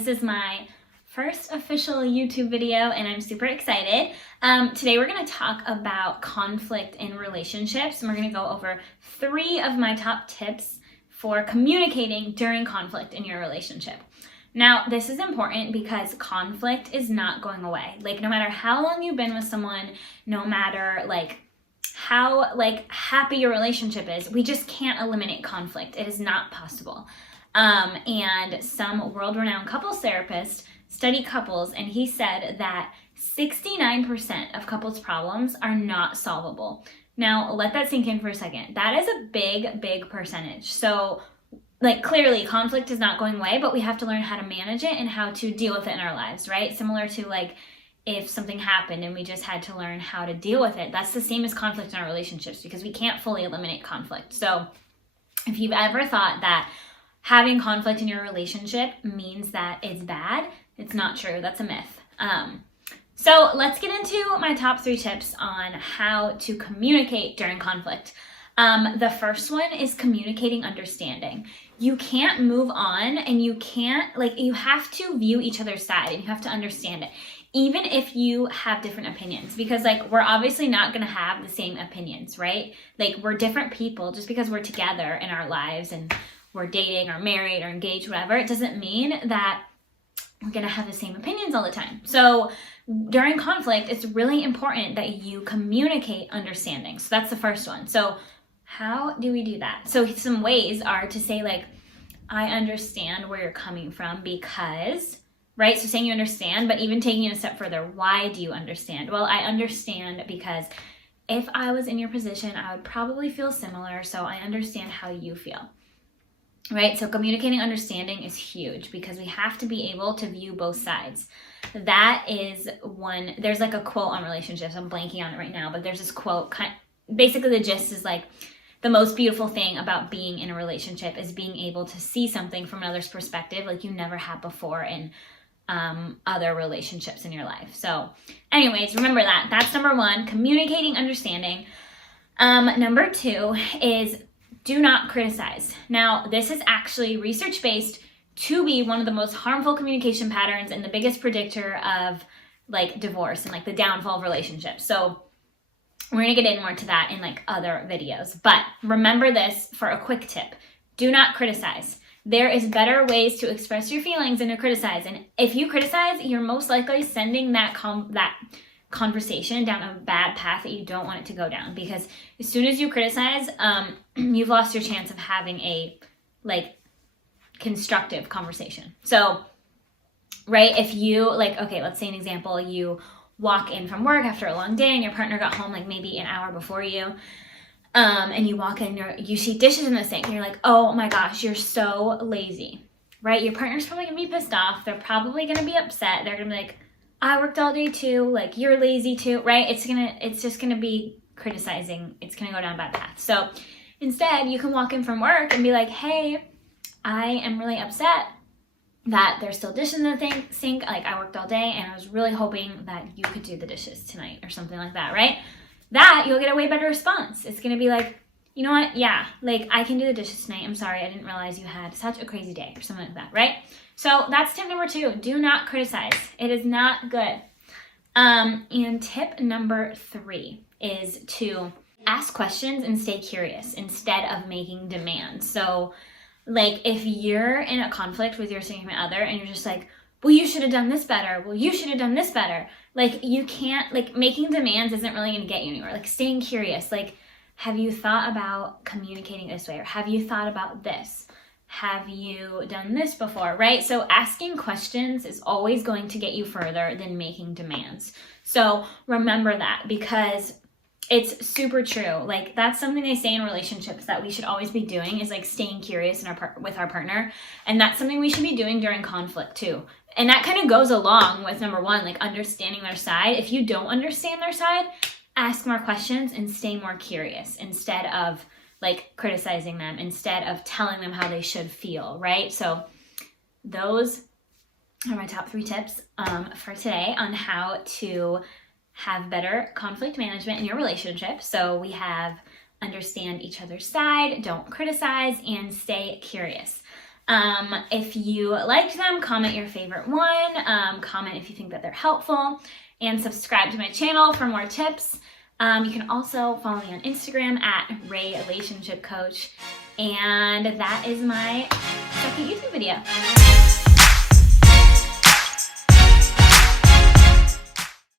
This is my first official YouTube video and I'm super excited. Today we're going to talk about conflict in relationships, and we're going to go over 3 of my top tips for communicating during conflict in your relationship. Now, this is important because conflict is not going away. Like, no matter how long you've been with someone, no matter how happy your relationship is, we just can't eliminate conflict. It is not possible. And some world-renowned couples therapist studied couples, and he said that 69% of couples' problems are not solvable. Now, let that sink in for a second. That is a big percentage. So, clearly conflict is not going away, but we have to learn how to manage it and how to deal with it in our lives, right? Similar to if something happened and we just had to learn how to deal with it. That's the same as conflict in our relationships, because we can't fully eliminate conflict. So if you've ever thought that having conflict in your relationship means that it's bad, it's not true. That's a myth. So let's get into my top 3 tips on how to communicate during conflict. The first one is communicating understanding. You can't move on, and you can't, you have to view each other's side, and you have to understand it, even if you have different opinions, because we're obviously not going to have the same opinions, right? We're different people. Just because we're together in our lives and we're dating or married or engaged, whatever, it doesn't mean that we're going to have the same opinions all the time. So during conflict, it's really important that you communicate understanding. So that's the first one. So how do we do that? So some ways are to say I understand where you're coming from because, right? So saying you understand, but even taking it a step further, why do you understand? Well, I understand because if I was in your position, I would probably feel similar. So I understand how you feel. Right? So communicating understanding is huge because we have to be able to view both sides. That is one, there's a quote on relationships. I'm blanking on it right now, but there's this quote. Basically, the gist is the most beautiful thing about being in a relationship is being able to see something from another's perspective like you never have before in other relationships in your life. So anyways, remember that. That's number 1, communicating understanding. Number 2 is do not criticize. Now, this is actually research-based to be one of the most harmful communication patterns and the biggest predictor of divorce and the downfall of relationships. So we're going to get in more to that in other videos. But remember this for a quick tip. Do not criticize. There is better ways to express your feelings than to criticize. And if you criticize, you're most likely sending that conversation down a bad path that you don't want it to go down, because as soon as you criticize, you've lost your chance of having a constructive conversation. So, right, if you okay, let's say an example, you walk in from work after a long day and your partner got home maybe an hour before you, and you walk in, you see dishes in the sink and you're like, oh my gosh, you're so lazy, right? Your partner's probably gonna be pissed off. They're probably gonna be upset. They're gonna be like, I worked all day too, you're lazy too, right? It's just gonna be criticizing. It's gonna go down a bad path. So instead, you can walk in from work and be like, hey, I am really upset that there's still dishes in the sink. I worked all day and I was really hoping that you could do the dishes tonight or something like that, right? That you'll get a way better response. It's gonna be you know what? Yeah, I can do the dishes tonight. I'm sorry, I didn't realize you had such a crazy day or something like that, right? So that's tip number 2. Do not criticize. It is not good. And tip number 3 is to ask questions and stay curious instead of making demands. So if you're in a conflict with your significant other and you're just well, you should have done this better. Well, you should have done this better. You can't, making demands isn't really going to get you anywhere. Staying curious. Have you thought about communicating this way? Or have you thought about this? Have you done this before, right? So asking questions is always going to get you further than making demands. So remember that, because it's super true. That's something they say in relationships that we should always be doing is staying curious with our partner. And that's something we should be doing during conflict too. And that kind of goes along with number 1, understanding their side. If you don't understand their side, ask more questions and stay more curious instead of criticizing them, instead of telling them how they should feel, right? So those are my top 3 tips for today on how to have better conflict management in your relationship. So we have understand each other's side, don't criticize, and stay curious. If you liked them, comment your favorite one, comment if you think that they're helpful, and subscribe to my channel for more tips. You can also follow me on Instagram at Ray Relationship Coach. And that is my second YouTube video.